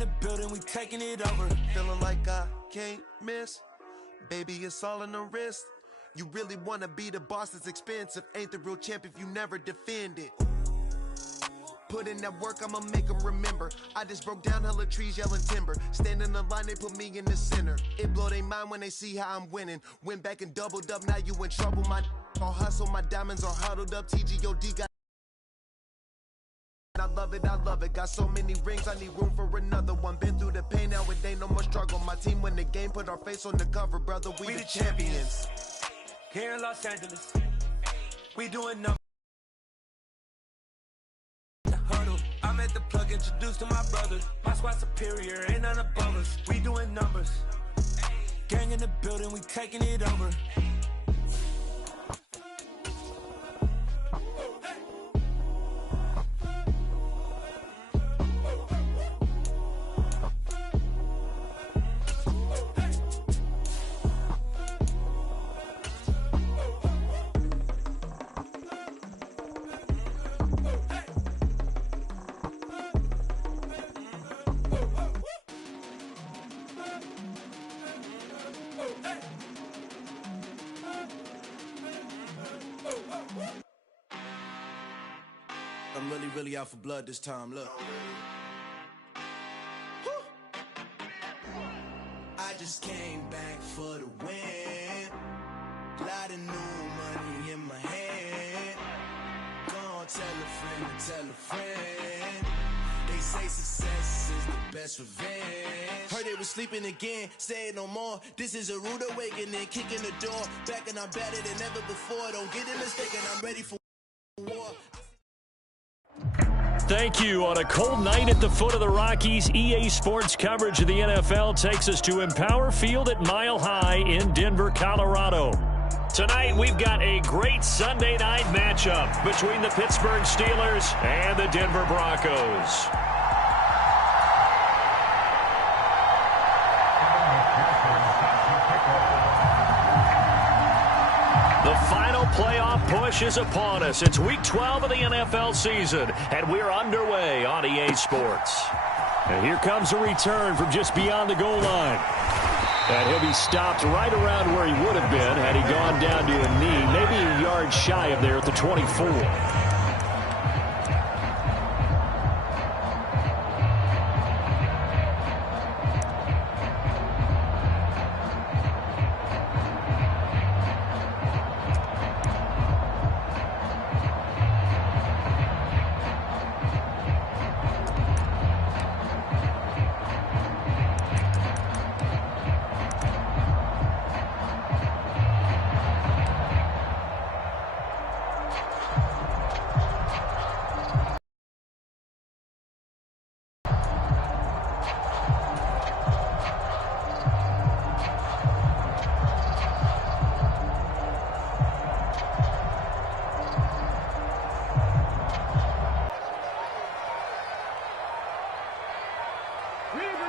the building, we taking it over. Feeling like I can't miss. Baby, it's all in the wrist. You really wanna be the boss, it's expensive. Ain't the real champ if you never defend it. Put in that work, I'ma make them remember. I just broke down hella trees, yelling timber. Stand in the line, they put me in the center. It blow their mind when they see how I'm winning. Went back and doubled up, now you in trouble. My all hustle, my diamonds are huddled up. TGOD got I love it, I love it. Got so many rings, I need room for another one. Been through the pain, now it ain't no more struggle. My team win the game, put our face on the cover, brother. We the champions. Here in Los Angeles, we doing numbers. I'm at the plug, introduced to my brothers. My squad superior, ain't none above us. We doing numbers. Gang in the building, we taking it over. I'm really out for blood this time, look. I just came back for the win. Lot of new money in my hand. Gonna tell a friend to tell a friend. They say success is the best revenge. Heard they was sleeping again, say it no more. This is a rude awakening, kicking the door. Back and I'm better than ever before. Don't get it mistaken, I'm ready for war. Thank you. On a cold night at the foot of the Rockies, EA Sports coverage of the NFL takes us to Empower Field at Mile High in Denver, Colorado. Tonight, we've got a great Sunday night matchup between the Pittsburgh Steelers and the Denver Broncos. The final playoff push is upon us. It's Week 12 of the NFL season, and we're underway on EA Sports. And here comes a return from just beyond the goal line. And he'll be stopped right around where he would have been had he gone down to a knee, maybe a yard shy of there at the 24.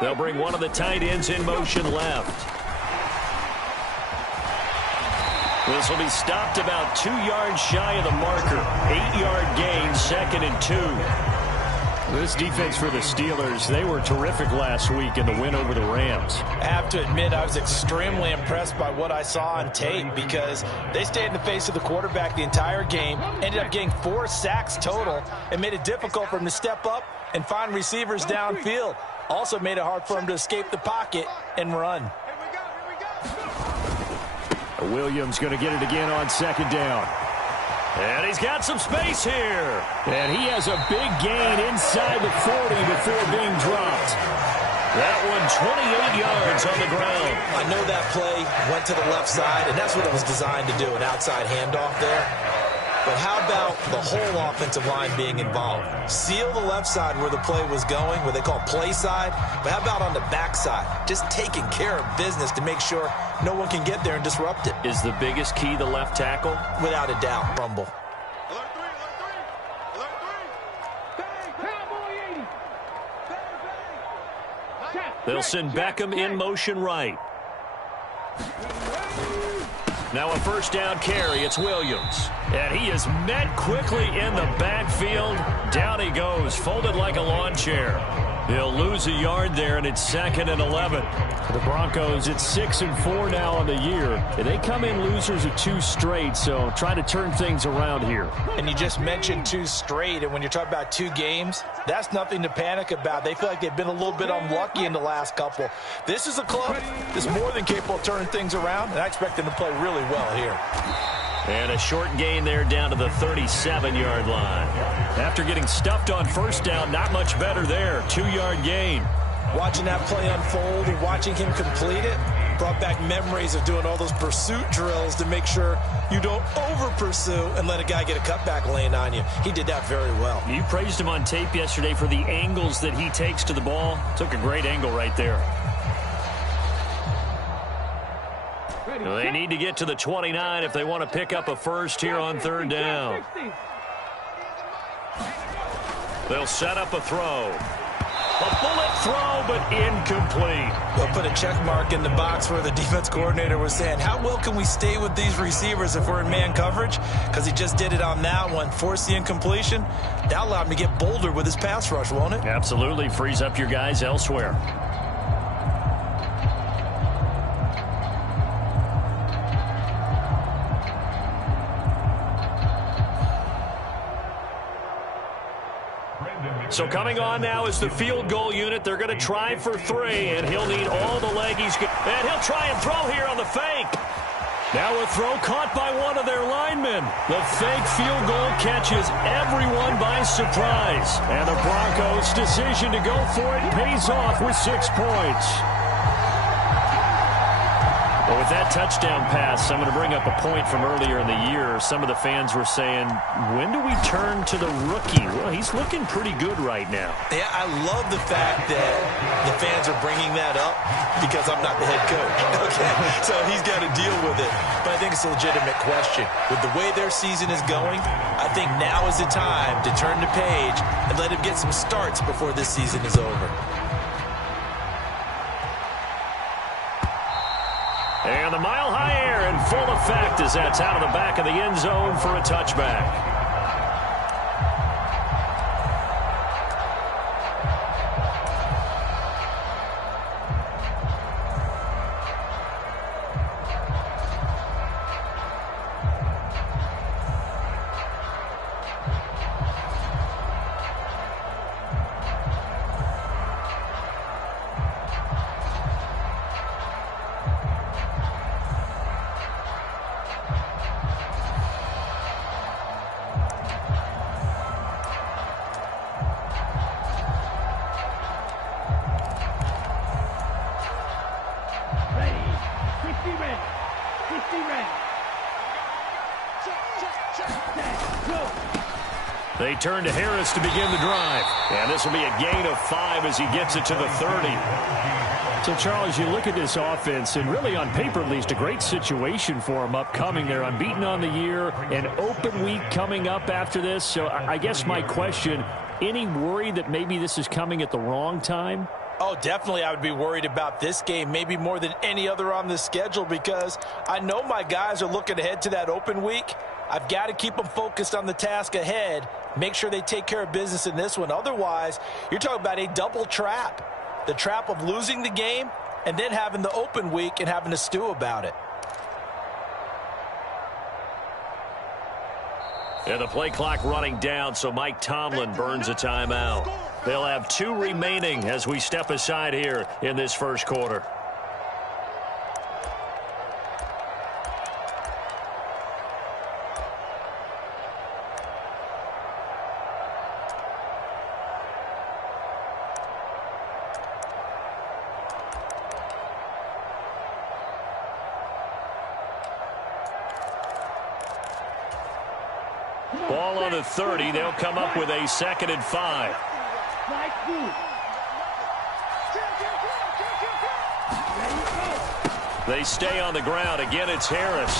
They'll bring one of the tight ends in motion left. This will be stopped about 2 yards shy of the marker. 8-yard gain, 2nd and 2. This defense for the Steelers, they were terrific last week in the win over the Rams. I have to admit, I was extremely impressed by what I saw on tape because they stayed in the face of the quarterback the entire game, ended up getting 4 sacks total, and made it difficult for him to step up and find receivers downfield. Also made it hard for him to escape the pocket and run. Williams going to get it again on 2nd down. And he's got some space here. And he has a big gain inside the 40 before being dropped. That one 28 yards on the ground. I know that play went to the left side, and that's what it was designed to do, an outside handoff there. But how about the whole offensive line being involved? Seal the left side where the play was going, what they call play side. But how about on the back side? Just taking care of business to make sure no one can get there and disrupt it. Is the biggest key the left tackle? Without a doubt, Rumble. They'll send Beckham in motion right. Now a first down carry. It's Williams. And he is met quickly in the backfield. Down he goes, folded like a lawn chair. He'll lose a yard there, and it's 2nd and 11. For the Broncos, it's 6-4 now on the year. They come in losers of 2 straight, so try to turn things around here. And you just mentioned 2 straight, and when you're talking about 2 games, that's nothing to panic about. They feel like they've been a little bit unlucky in the last couple. This is a club that's more than capable of turning things around, and I expect them to play really well here. And a short gain there down to the 37-yard line. After getting stuffed on first down, not much better there. 2-yard gain. Watching that play unfold and watching him complete it brought back memories of doing all those pursuit drills to make sure you don't over-pursue and let a guy get a cutback lane on you. He did that very well. You praised him on tape yesterday for the angles that he takes to the ball. Took a great angle right there. They need to get to the 29 if they want to pick up a first here on 3rd down. They'll set up a throw. A bullet throw, but incomplete. They'll put a check mark in the box where the defense coordinator was saying, how well can we stay with these receivers if we're in man coverage? Because he just did it on that one, forced the incompletion. That allowed him to get bolder with his pass rush, won't it? Absolutely. Frees up your guys elsewhere. So coming on now is the field goal unit. They're going to try for 3, and he'll need all the leg he's got. And he'll try and throw here on the fake. Now a throw caught by one of their linemen. The fake field goal catches everyone by surprise. And the Broncos' decision to go for it pays off with 6 points. Well, with that touchdown pass, I'm going to bring up a point from earlier in the year. Some of the fans were saying, when do we turn to the rookie? Well, he's looking pretty good right now. Yeah, I love the fact that the fans are bringing that up because I'm not the head coach. Okay, so he's got to deal with it. But I think it's a legitimate question. With the way their season is going, I think now is the time to turn the page and let him get some starts before this season is over. And the mile-high air in full effect as that's out of the back of the end zone for a touchback. They turn to Harris to begin the drive. And this will be a gain of 5 as he gets it to the 30. So, Charles, you look at this offense, and really on paper at least, a great situation for them upcoming. They're unbeaten on the year, an open week coming up after this. So I guess my question, any worry that maybe this is coming at the wrong time? Oh, definitely I would be worried about this game, maybe more than any other on the schedule, because I know my guys are looking ahead to that open week. I've got to keep them focused on the task ahead, make sure they take care of business in this one. Otherwise, you're talking about a double trap. The trap of losing the game and then having the open week and having to stew about it. And the play clock running down, so Mike Tomlin burns a timeout. They'll have 2 remaining as we step aside here in this first quarter. Ball on the 30. They'll come up with a 2nd and 5. They stay on the ground. Again, it's Harris.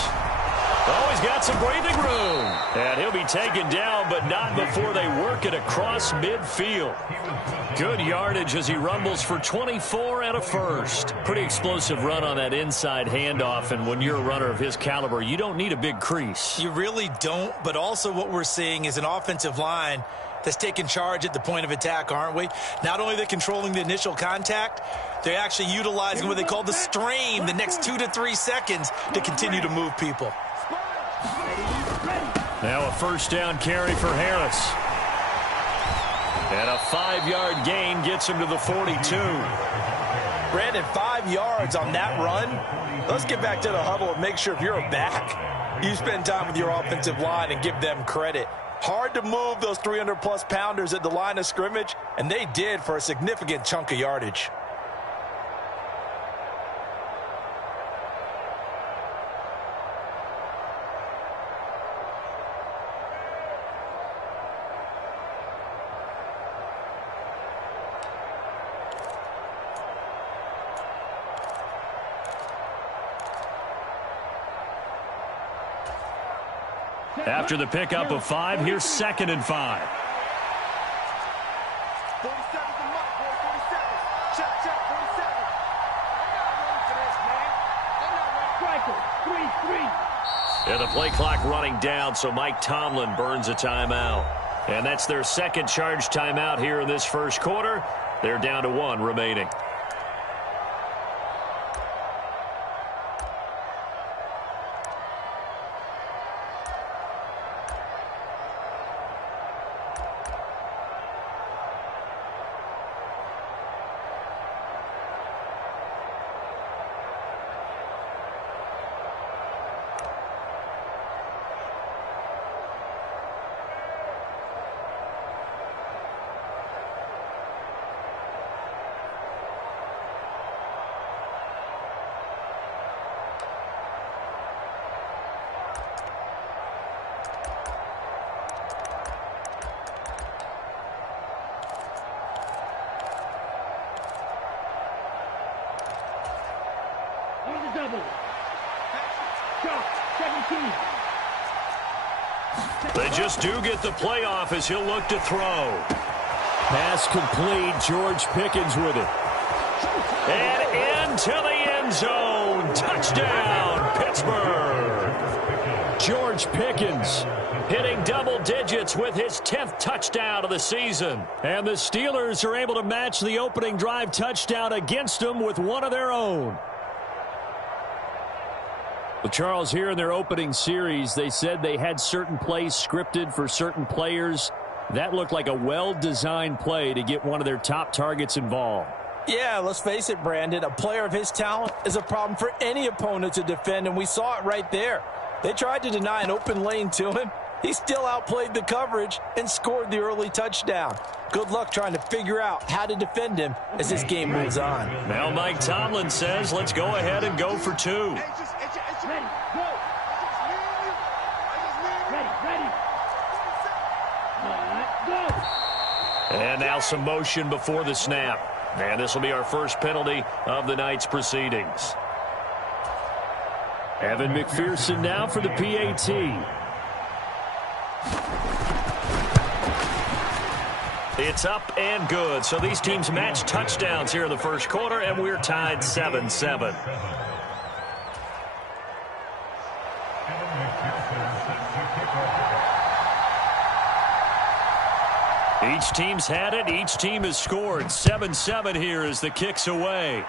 Oh, he's got some breathing room. And he'll be taken down, but not before they work it across midfield. Good yardage as he rumbles for 24 and a first. Pretty explosive run on that inside handoff, and when you're a runner of his caliber, you don't need a big crease. You really don't, but also what we're seeing is an offensive line that's taking charge at the point of attack, aren't we? Not only are they controlling the initial contact, they're actually utilizing what they call the strain the next 2 to 3 seconds to continue to move people. Now a first down carry for Harris. And a 5-yard gain gets him to the 42. Brandon, 5 yards on that run. Let's get back to the huddle and make sure if you're a back, you spend time with your offensive line and give them credit. Hard to move those 300-plus pounders at the line of scrimmage, and they did for a significant chunk of yardage. After the pickup of 5, here's 2nd and 5. 47's the mark, boy. 47. Check, 47. And the play clock running down, so Mike Tomlin burns a timeout. And that's their second charge timeout here in this first quarter. They're down to 1 remaining. They just do get the playoff as he'll look to throw. Pass complete. George Pickens with it. And into the end zone. Touchdown, Pittsburgh. George Pickens hitting double digits with his 10th touchdown of the season. And the Steelers are able to match the opening drive touchdown against them with one of their own. Well, Charles, here in their opening series, they said they had certain plays scripted for certain players. That looked like a well-designed play to get one of their top targets involved. Yeah, let's face it, Brandon. A player of his talent is a problem for any opponent to defend, and we saw it right there. They tried to deny an open lane to him. He still outplayed the coverage and scored the early touchdown. Good luck trying to figure out how to defend him as this game moves on. Now Mike Tomlin says, let's go ahead and go for 2. And now some motion before the snap. And this will be our first penalty of the night's proceedings. Evan McPherson now for the PAT. It's up and good. So these teams match touchdowns here in the first quarter, and we're tied 7-7. Each team's had it. Each team has scored. 7-7 here as the kick's away.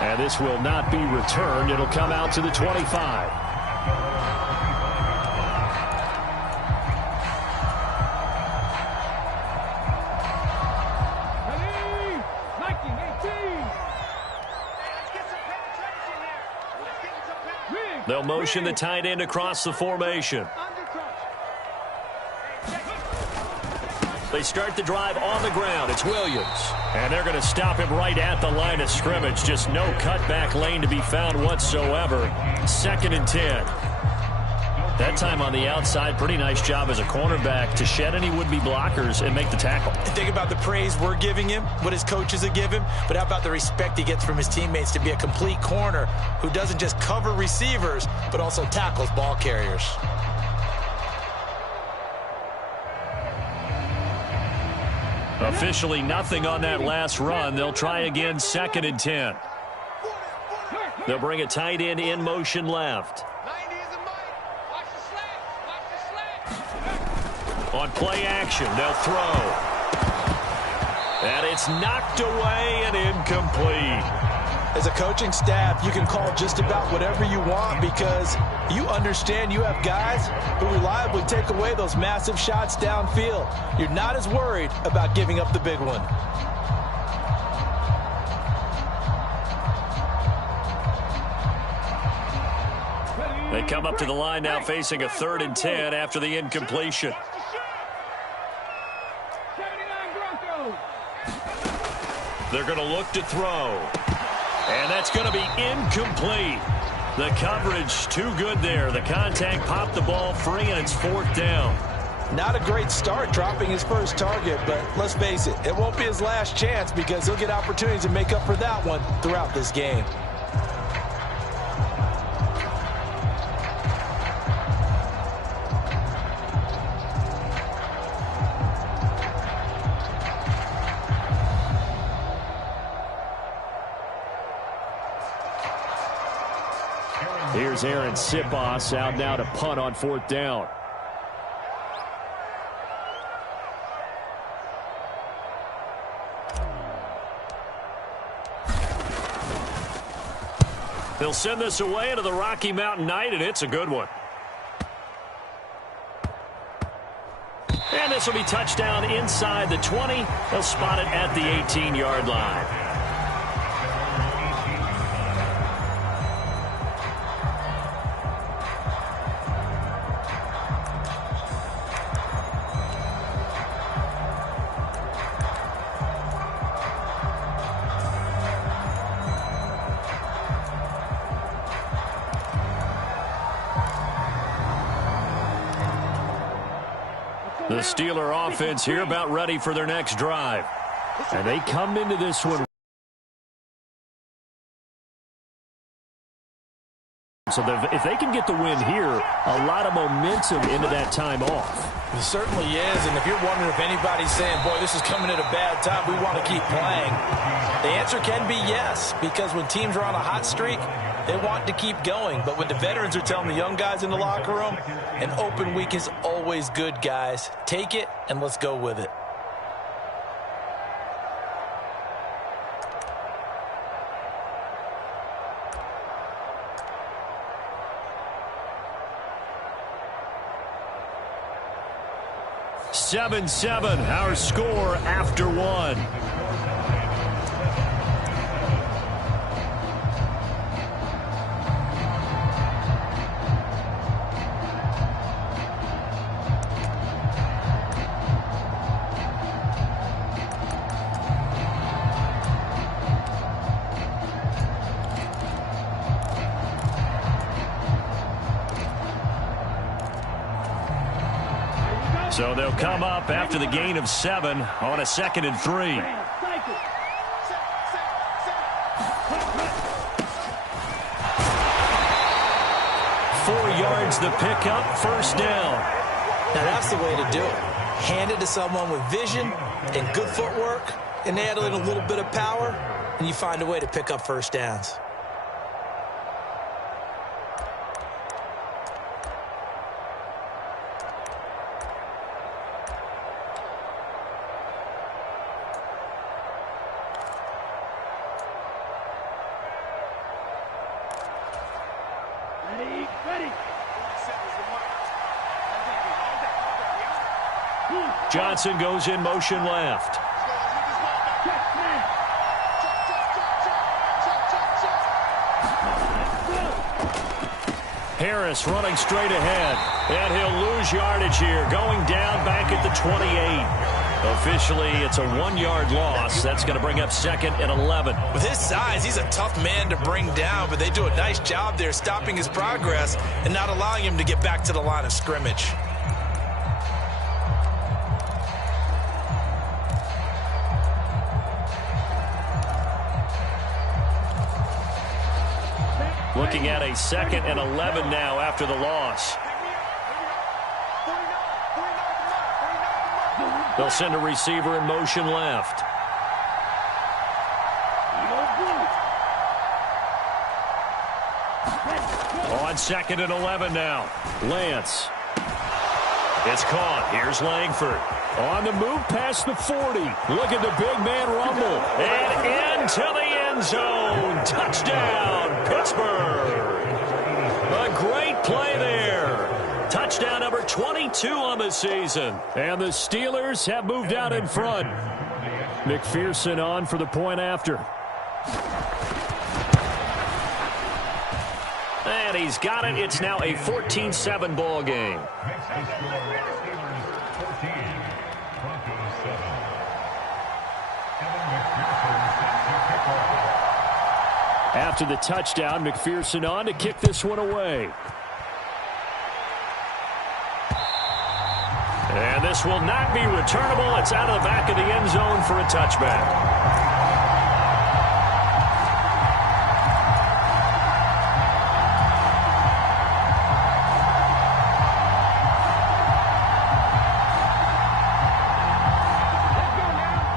And this will not be returned. It'll come out to the 25. They'll motion the tight end across the formation. They start the drive on the ground. It's Williams. And they're going to stop him right at the line of scrimmage. Just no cutback lane to be found whatsoever. 2nd and 10. That time on the outside, pretty nice job as a cornerback to shed any would-be blockers and make the tackle. Think about the praise we're giving him, what his coaches have given, but how about the respect he gets from his teammates to be a complete corner who doesn't just cover receivers, but also tackles ball carriers. Officially nothing on that last run. They'll try again, 2nd and 10. They'll bring a tight end in motion left. on play action. They'll throw. And it's knocked away and incomplete. As a coaching staff, you can call just about whatever you want because you understand you have guys who reliably take away those massive shots downfield. You're not as worried about giving up the big one. They come up to the line now facing a 3rd and 10 after the incompletion. They're going to look to throw. And that's going to be incomplete. The coverage too good there. The contact popped the ball free, and it's 4th down. Not a great start dropping his first target, but let's face it, it won't be his last chance because he'll get opportunities to make up for that one throughout this game. Here's Aaron Sipos out now to punt on 4th down. They'll send this away into the Rocky Mountain Night, and it's a good one. And this will be touchdown inside the 20. They'll spot it at the 18-yard line. The Steeler offense here about ready for their next drive. And they come into this one. So if they can get the win here, a lot of momentum into that time off. It certainly is, and if you're wondering if anybody's saying, boy, this is coming at a bad time, we want to keep playing, the answer can be yes, because when teams are on a hot streak, they want to keep going. But when the veterans are telling the young guys in the locker room, an open week is always good, guys. Take it, and let's go with it. Seven, our score after one. So they'll come up after the gain of 7 on a 2nd and 3. Yards the pickup, 1st down. Now that's the way to do it. Hand it to someone with vision and good footwork, and add in a little bit of power, and you find a way to pick up 1st downs. Johnson goes in motion left. Harris running straight ahead. And he'll lose yardage here. Going down back at the 28. Officially, it's a 1-yard loss. That's going to bring up 2nd and 11. With his size, he's a tough man to bring down, but they do a nice job there stopping his progress and not allowing him to get back to the line of scrimmage. Looking at a 2nd and 11 now after the loss. They'll send a receiver in motion left. On 2nd and 11 now. Lance. It's caught. Here's Langford. On the move past the 40. Look at the big man rumble. And into the end zone. Touchdown, Pittsburgh. A great play there. Touchdown number 22 on the season. And the Steelers have moved out in front. McPherson on for the point after. And he's got it. It's now a 14-7 ball game. After the touchdown, McPherson on to kick this one away. And this will not be returnable. It's out of the back of the end zone for a touchback.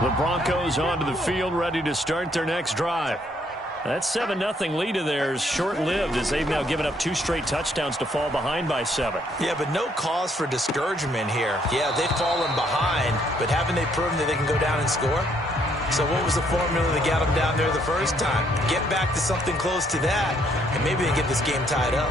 The Broncos onto the field, ready to start their next drive. That 7-0 lead of theirs short-lived as they've now given up 2 straight touchdowns to fall behind by 7. Yeah, but no cause for discouragement here. Yeah, they've fallen behind, but haven't they proven that they can go down and score? So what was the formula that got them down there the first time? Get back to something close to that, and maybe they get this game tied up.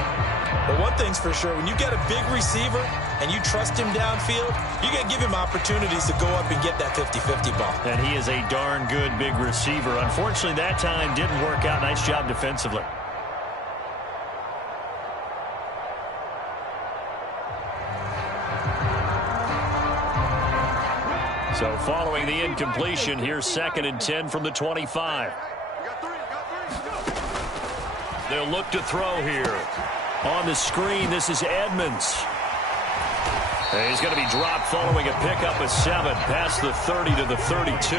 But one thing's for sure, when you got a big receiver and you trust him downfield, you got to give him opportunities to go up and get that 50-50 ball. And he is a darn good big receiver. Unfortunately, that time didn't work out. Nice job defensively. So following the incompletion, here's 2nd and 10 from the 25. They'll look to throw here. On the screen, this is Edmonds. And he's going to be dropped following a pickup of 7 past the 30 to the 32.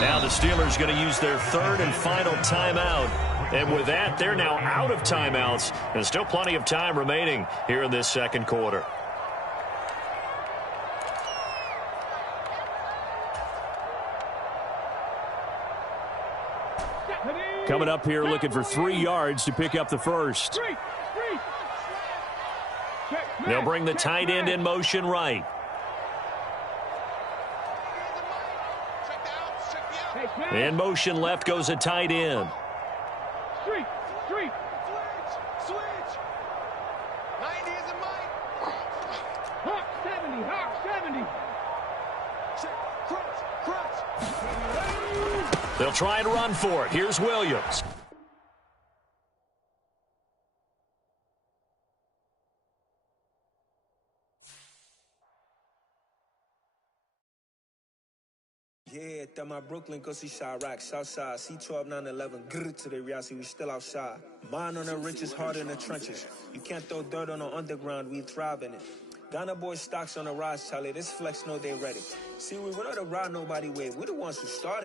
Now the Steelers going to use their 3rd and final timeout. And with that, they're now out of timeouts. There's still plenty of time remaining here in this second quarter. Coming up here looking for 3 yards to pick up the first. They'll bring the tight end in motion right. In motion left goes a tight end. Switch. 90 is a Mike. Hawk 70. Crutch. They'll try and run for it. Here's Williams. Yeah, that my Brooklyn, go see Chirac, Southside, C12, 911, grrr to the reality, we still outside. Mine on the riches, hard in the trenches. You can't throw dirt on the underground, we thrive in it. Ghana boys stocks on the rise, Charlie, this flex know they ready. See, we don't ride nobody wave, we the ones who started.